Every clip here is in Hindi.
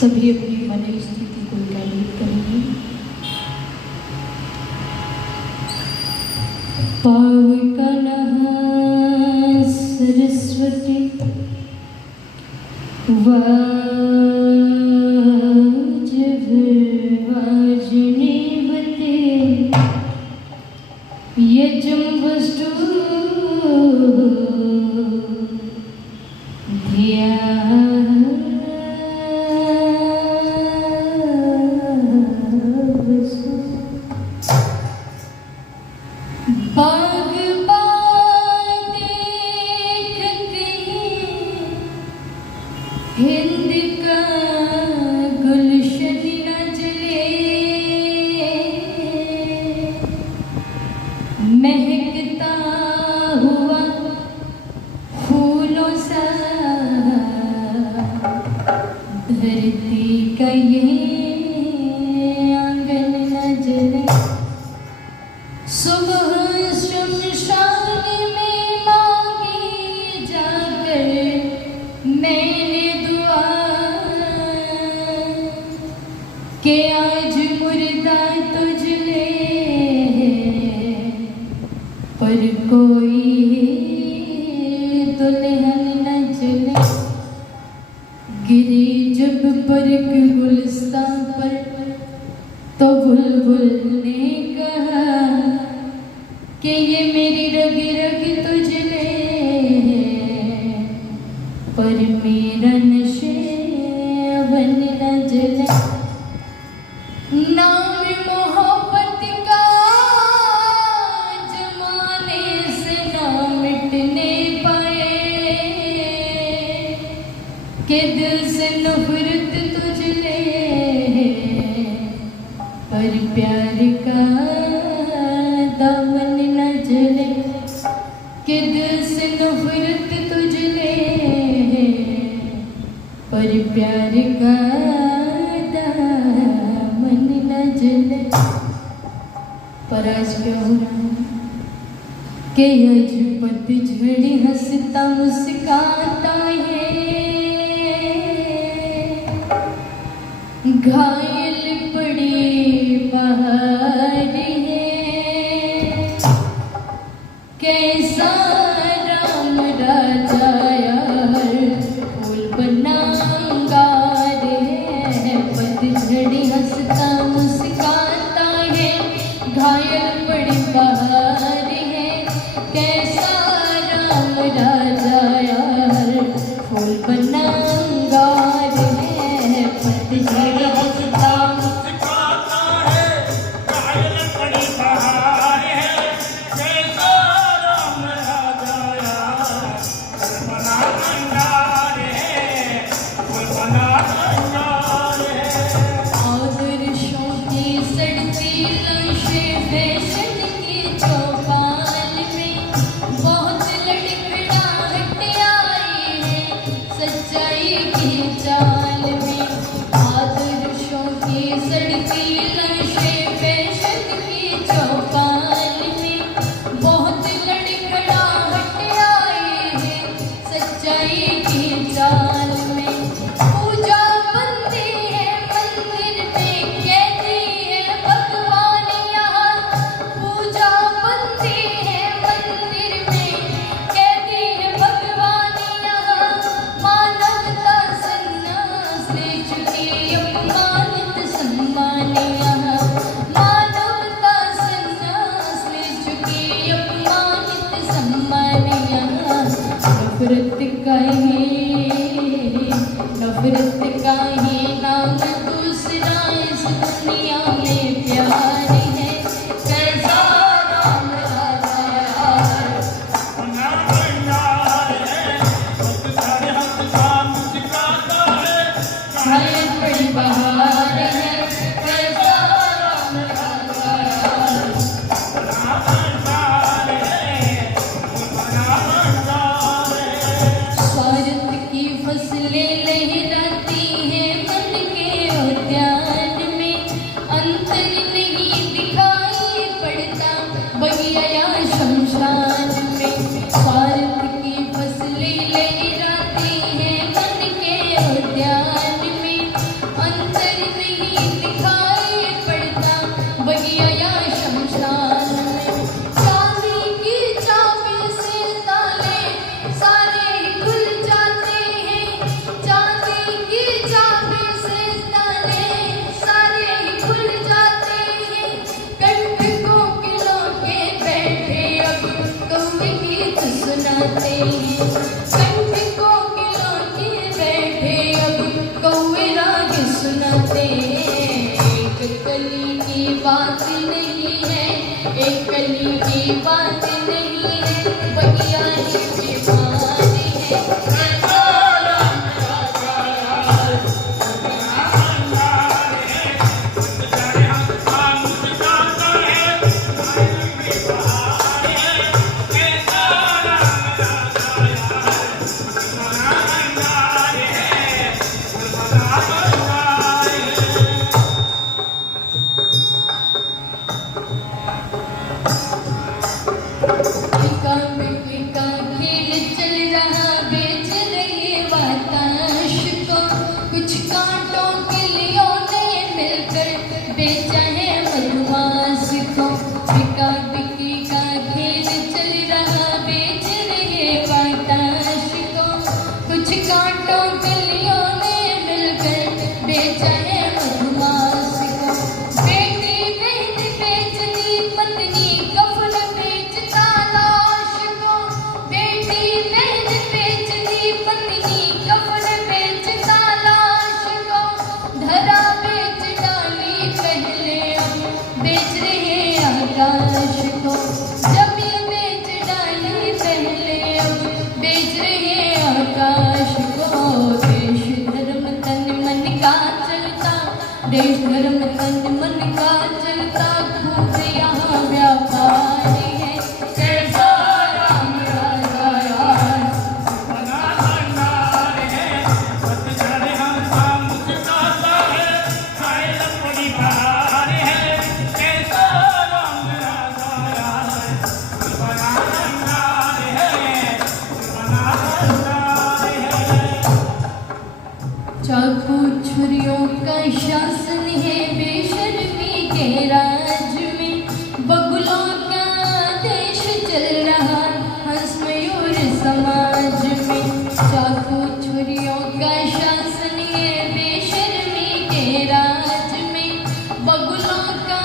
सभी अपनी मन स्थिति को एकाग्रित करेंगे। पावकनः सरस्वती वाजभिर्वाजिनीवते यजं वस्तु धिया हिंद का गुलशन न जले, महकता हुआ फूलों सा धरती का ये आंगन न जले। सुबह शमशान में मांगी जाकर मैंने दुआ कि आज मुर्दा तो जले पर कोई दुल्हन न जले। गिरी जब बरक गुलस्तां पर तो बुलबुल ने कहा कि ये मेरी रग रग तो जले पर मेरा नशे बन न जले। नाम मोहब्बत का जमाने से ना मिटने पाए कि दिल से नफरत तो जले पर प्यार का दामन न जले। कि दिल से नफरत तो जले पर प्यार का दामन न जले। पर आज क्या हो रहा है कि आज पतझड़ हंसता मुस्काता है, घायल पड़ी बहार है। कैसा राम राजा यार फूल बना अंगार है, पतझड़ हंसता मुस्काता है, घायल पड़ी बहार है। कैसा राम राजा यार फूल बना अंगार है, पतझड़ हंसता मुस्काता है, घायल पड़ी बहार है। कैसा राम राजा यार फूल बना अंगार है, फूल बना अंगार है। आदर्शों की सड़ती लाशें फैशन की चौपाल में बहुत लड़खड़ाहट आई है सच्चाई की चाल में। आदर्शों की सड़ती लाशें फैशन की चौपाल में बहुत लड़खड़ाहट आई है सच्चाई की चाल में। पूजा बंदी है मंदिर में कहती है भगवान यहाँ, पूजा बंदी है मंदिर में कहती है भगवान यहाँ। मानवता सन्यास ले चुकी अपमानित सम्मान यहाँ, मानवता सन्यास ले चुकी अपमानित सम्मान यहाँ। नफरत का ही नाम दूसरा इस दुनिया में प्यार है। कैसा राम राजा यार बना अंगार है, पतझड़ हंसता मुस्काता है, घायल पड़ी बहार है। कैसा राम राजा यार बना अंगार है, फूल बना अंगार है। स्वार्थ की फसलें लहराती हैं मन के उद्यान में, अंतर नहीं दिखाई पड़ता बगिया या शमशान में। स्वार्थ की फसलें लहराती हैं मन के उद्यान में, एक कली की बात नहीं है, एक कली की बात नहीं है, बगिया ही बीमारी है। देश धर्म तन मन का चलता खूब यहाँ व्यापारी है। कैसा राम राजा यार बना भंडार है, पतझड़ हमसा मुस्कुराता है, खाए लपड़ी बहार है। कैसा राम राजा यार बना भंडार है, बना भंडार है। चाकू छुरियों का शासन है बेशर्मी के राज में, बगुलों का देश चल रहा हंस मयूर समाज में। चाकू छुरियों का शासन है बेशर्मी के राज में, बगुलों का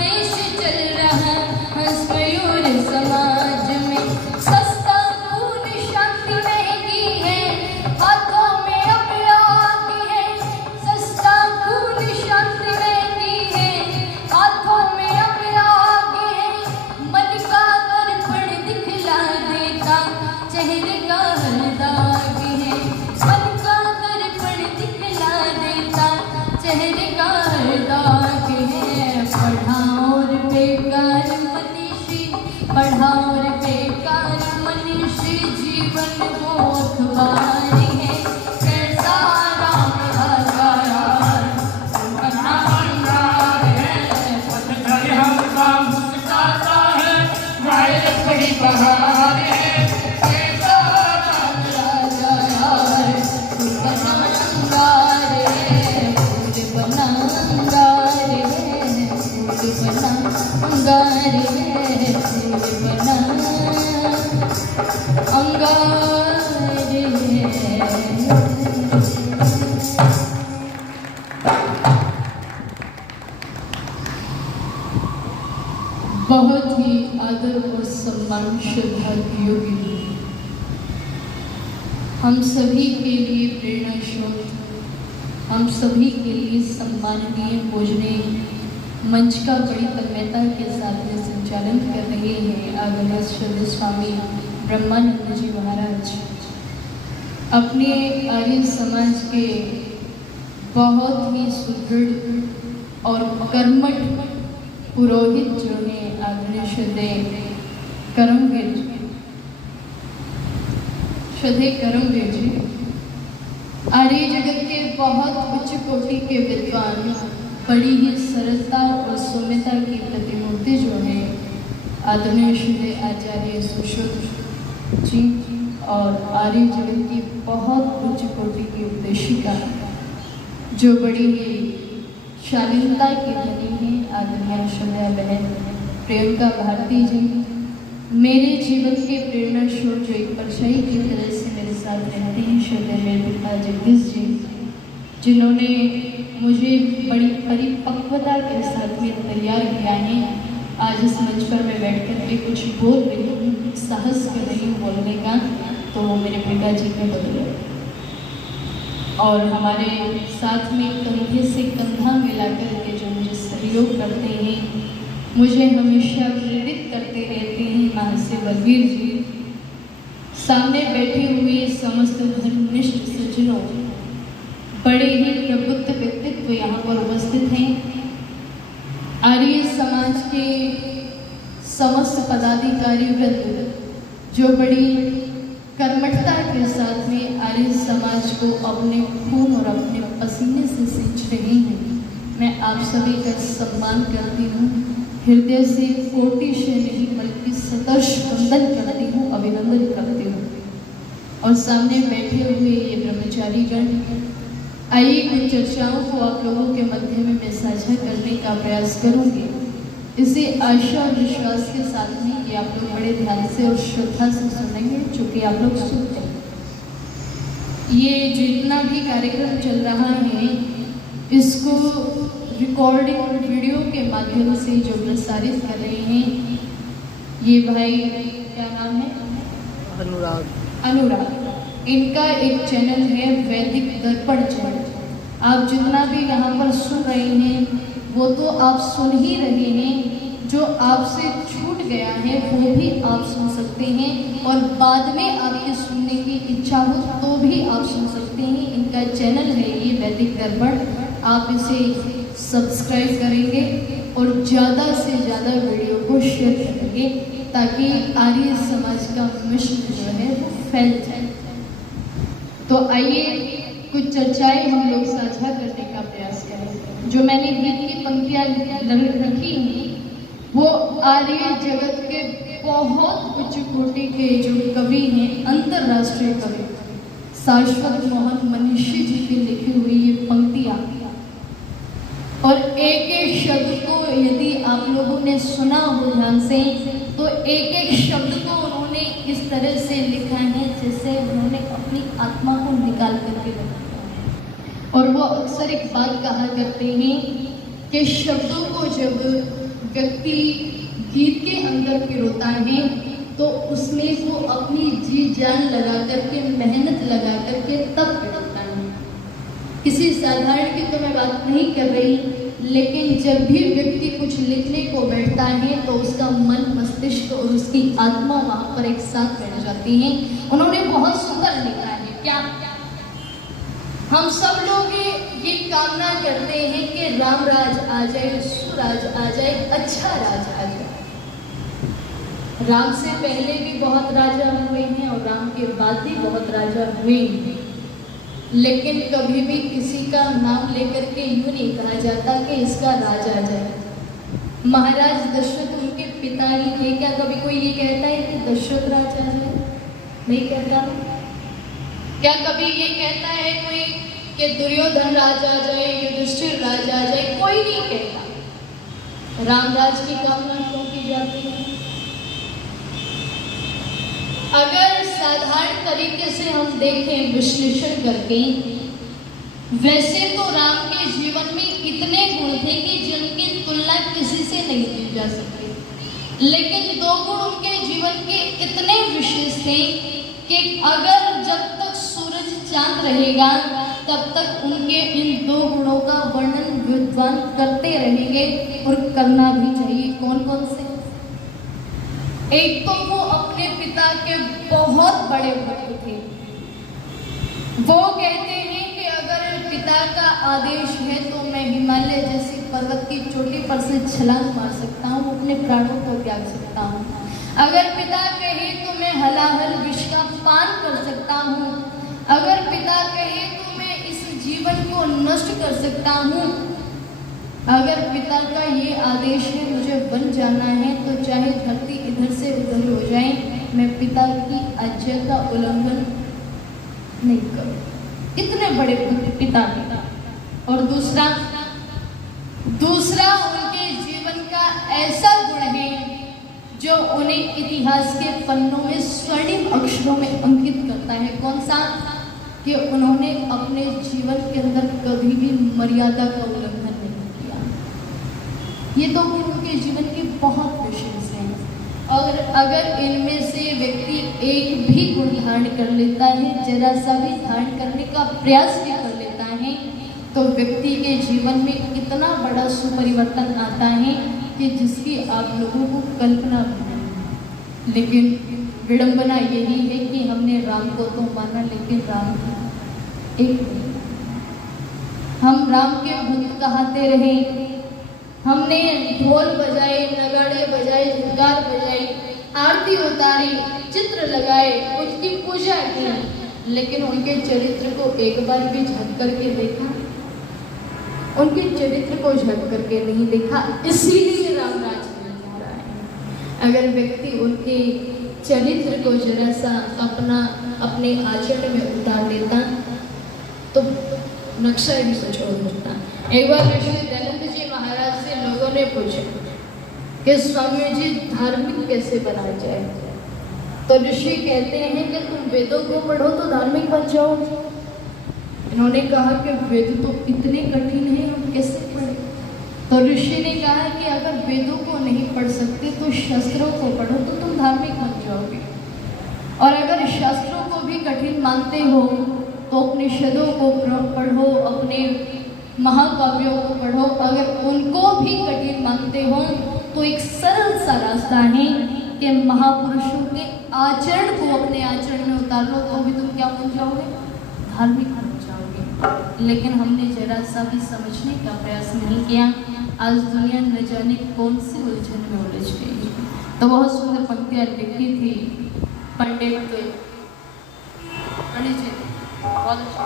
देश चल रहा हंस मयूर समाज में। सस्ता खून शांति महंगी है, हाथों में अब आग है। सस्ता खून शांति महंगी है, हाथों में अब आग है। मन का दर्पण दिखला देता चेहरे का हर दाग है। मन का दर्पण दिखला देता चेहरे का हर दाग है। पढ़ा और बेकार मनीषी, पढ़ा और बेकार मनीषी जीवन को अखबार है। कैसा राम राजा यार बना भंडार है, पतझड़ हमसा मुस्कुराता है, खाए लपड़ी बहार है। कैसा राम राजा यार बना अंगार है, बना अंगार है, बना अंगार है, बना अंगार है। बहुत ही आदर और सम्मान श्रद्धा की योग्य हम सभी के लिए प्रेरणा स्रोत, हम सभी के लिए सम्माननीय पूजनीय मंच का बड़ी तन्मयता के साथ में संचालन कर रहे हैं आगमन श्रद्धेय स्वामी ब्रह्मानंद जी महाराज। अपने आर्य समाज के बहुत ही सुदृढ़ और कर्मठ पुरोहित जो हैं आदरणीय श्रद्धेय करमवीर जी, आर्य जगत के बहुत उच्च कोटि के विद्वान, बड़ी ही सरलता और सौम्यता की प्रतिमूर्ति जो है आदरणीय श्री आचार्य सुश्रुत जी, और आर्य जगत की बहुत उच्च कोटि की उपदेशिका जो बड़ी ही शालीनता की धनी है आदरणीय श्रद्धेय बहन प्रियंका भारती जी, मेरे जीवन के प्रेरणा स्रोत जो एक परछाई की तरह से मेरे साथ रहते हैं श्रद्धेय मेरे पिता जगदीश जी, जिन्होंने मुझे बड़ी परिपक्वता के साथ में तैयार किया है। आज इस मंच पर मैं बैठ कर के कुछ बोल रही हूँ, साहस कर रही हूँ बोलने का, तो वो मेरे पिता जी के बदले। और हमारे साथ में कंधे से कंधा मिलाकर के जो मुझे सहयोग करते हैं, मुझे हमेशा प्रेरित करते रहते हैं महाशय बलवीर जी। सामने बैठे हुए समस्त धर्मनिष्ठ सज्जनों, बड़े ही प्रबुद्ध व्यक्तित्व यहाँ पर उपस्थित हैं। आर्य समाज के समस्त पदाधिकारी वृंद जो बड़ी कर्मठता के साथ में आर्य समाज को अपने खून और अपने पसीने से सींच रहे हैं, मैं आप सभी का सम्मान करती हूँ। हृदय से कोटि से नहीं बल्कि सतर्ष वंदन करती हूँ, अभिनंदन करती हूँ। और सामने बैठे हुए ये ब्रह्मचारी गण, आइए कुछ चर्चाओं को आप लोगों के मध्य में मैं साझा करने का प्रयास करूँगी। इसे आशा और विश्वास के साथ में ये आप लोग बड़े ध्यान से और श्रद्धा से सुनेंगे, चूँकि आप लोग सुनते हैं। ये जितना भी कार्यक्रम चल रहा है, इसको रिकॉर्डिंग और वीडियो के माध्यम से जो प्रसारित कर रहे हैं, ये भाई क्या नाम है? अनुराग। इनका एक चैनल है वैदिक दर्पण चैनल। आप जितना भी यहाँ पर सुन रहे हैं वो तो आप सुन ही रहे हैं, जो आपसे छूट गया है वो भी आप सुन सकते हैं, और बाद में आपके सुनने की इच्छा हो तो भी आप सुन सकते हैं। इनका चैनल है ये वैदिक दर्पण। आप इसे सब्सक्राइब करेंगे और ज़्यादा से ज़्यादा वीडियो को शेयर करेंगे, ताकि आर्य समाज का मिशन जो है वो फैल जाए। तो आइए कुछ चर्चाएं हम लोग साझा करने का प्रयास करें। जो मैंने गीत की पंक्तियाँ रखी हैं वो आर्य जगत के बहुत उच्च कोटि के जो कवि हैं, अंतर्राष्ट्रीय कवि शाश्वत मोहन मनीषी जी की लिखी हुई ये पंक्तियाँ, और एक एक शब्द को यदि आप लोगों ने सुना हो ध्यान से, तो एक एक शब्द को उन्होंने इस तरह से लिखा है जैसे उन्होंने अपनी आत्मा को निकाल करके लिखा है। और वो अक्सर एक बात कहा करते हैं कि शब्दों को जब व्यक्ति गीत के अंदर पिरोता है तो उसमें वो अपनी जी जान लगा करके, मेहनत लगा करके तब पिरोता है। किसी साधारण की तो मैं बात नहीं कर रही, लेकिन जब भी व्यक्ति कुछ लिखने को बैठता है तो उसका मन, मस्तिष्क और उसकी आत्मा वहाँ पर एक साथ बैठ जाती है। उन्होंने बहुत सुंदर लिखा है। क्या हम सब लोग ये कामना करते हैं कि राम राज आ जाए, सुराज आ जाए, अच्छा राज आ जाए। राम से पहले भी बहुत राजा हुए हैं और राम के बाद भी बहुत राजा हुए हैं, लेकिन कभी भी किसी का नाम लेकर के यूँ नहीं कहा जाता कि इसका राज आ जाए। महाराज दशरथ उनके पिता ही थे। क्या कभी कोई ये कहता है कि दशरथ राज आ जाए? नहीं कहता। क्या कभी ये कहता है कोई कि दुर्योधन राज आ जाए, युधिष्ठिर राज आ जाए? कोई नहीं कहता। रामराज की कामना क्यों की जाती है? अगर साधारण तरीके से हम देखें, विश्लेषण करके, वैसे तो राम के जीवन में इतने गुण थे कि जिनकी तुलना किसी से नहीं की जा सकती, लेकिन दो गुण उनके जीवन के इतने विशेष थे कि अगर जब तक सूरज चांद रहेगा तब तक उनके इन दो गुणों का वर्णन विद्वान करते रहेंगे, और करना भी चाहिए। कौन कौन से? एक तो वो अपने पिता के बहुत बड़े भक्त थे। वो कहते हैं कि अगर पिता का आदेश है तो मैं हिमालय जैसी पर्वत की चोटी पर से छलांग मार सकता हूँ, अपने प्राणों को त्याग सकता हूँ। अगर पिता कहे तो मैं हलाहल विष का पान कर सकता हूँ। अगर पिता कहे तो मैं इस जीवन को नष्ट कर सकता हूँ। अगर पिता का ये आदेश है मुझे वन जाना है तो चाहे धरती इधर से उधर हो जाए, मैं पिता की आज्ञा का उल्लंघन नहीं करूँ। इतने बड़े पिता पिता। और दूसरा उनके जीवन का ऐसा गुण है जो उन्हें इतिहास के पन्नों में स्वर्णिम अक्षरों में अंकित करता है। कौन सा? कि उन्होंने अपने जीवन के अंदर कभी भी मर्यादा का उल्लंघन नहीं किया। ये तो गुण उनके जीवन के बहुत विशेष हैं। और अगर इनमें से व्यक्ति एक भी गुण धारण कर लेता है, जरा सा भी धारण करने का प्रयास भी कर तो व्यक्ति के जीवन में इतना बड़ा सुपरिवर्तन आता है कि जिसकी आप लोगों को कल्पना भी नहीं। लेकिन विडंबना यही है कि हमने राम को तो माना, लेकिन राम एक नहीं। हम राम के भक्त कहते रहे, हमने ढोल बजाए, नगाड़े बजाए, झुमकार बजाई, आरती उतारी, चित्र लगाए, उसकी पूजा की, लेकिन उनके चरित्र को एक बार भी झक करके देखा? उनके चरित्र को झक करके नहीं देखा, इसीलिए राम राज्य नहीं हो रहा है। अगर व्यक्ति उनके चरित्र को जरा सा अपने आचरण में उतार लेता तो नक्शा ही कुछ और होता। एक बार ऋषि दयानंद जी महाराज से लोगों ने पूछा कि स्वामी जी धार्मिक कैसे बना जाए? तो ऋषि कहते हैं कि तुम वेदों को पढ़ो तो धार्मिक बन जाओ। इन्होंने कहा कि वेद तो इतने कठिन है, हम कैसे पढ़े? तो ऋषि ने कहा कि अगर वेदों को नहीं पढ़ सकते तो शास्त्रों को पढ़ो तो तुम धार्मिक बन जाओगे। और अगर शास्त्रों को भी कठिन मानते हो तो उपनिषदों को पढ़ो, अपने महाकाव्यों को पढ़ो। अगर उनको भी कठिन मानते हो तो एक सरल सा रास्ता है कि महापुरुषों के आचरण को अपने आचरण में उतार लो तो भी तुम क्या बन जाओगे? धार्मिक बन जाओगे। लेकिन हमने जरा सा भी समझने का प्रयास नहीं किया। आज दुनिया न जाने कौन सी उलझन में उलझ गई। तो बहुत सुंदर पंक्तियाँ लिखी थी पंडित जी, बहुत अच्छा।